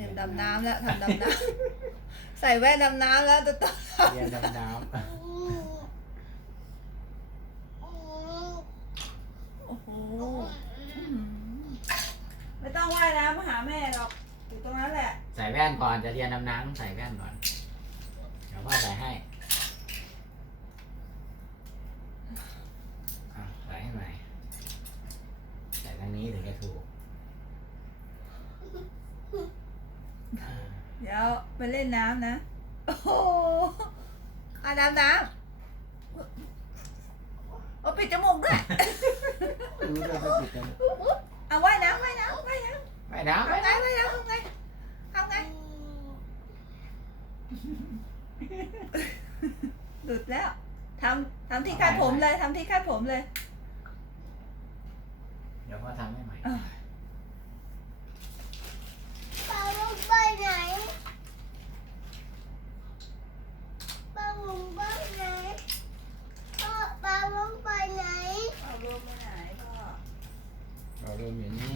รียมดำน้ำแล้วทำดำน้ำ ใส่แว่นดำน้ำแล้วตัวต่อเรียนดำน้โอ้โหอื้อหือไม่ต้องว่ายน้ำมาหาแม่หรอกอยู่ตรงนั้นแหละำใส่แว่นก่อนจะเรียนดำน้ำต้องใส่แว่นก่อน เดี๋ยวพ่อใส่ให้อะใส่ให้ใหม่ใส่ทางนี้ถึงจะถูกอ่า เดี๋ยวไปเล่นน้ำนะ โอ้โหอาดำน้ำโอ้ปิดจมูกด้วย รู้ด้วยว่าผิดกันเอาว่ายน้ำว่ายน้ำว่ายน้ำไม่นะทำไงว่ายน้ำทำไงทำไงหลุดแล้วทำทำที่คาดผมเลยทำที่คาดผมเลย เดี๋ยวพ่อทำให้ใหม่อะ у меня.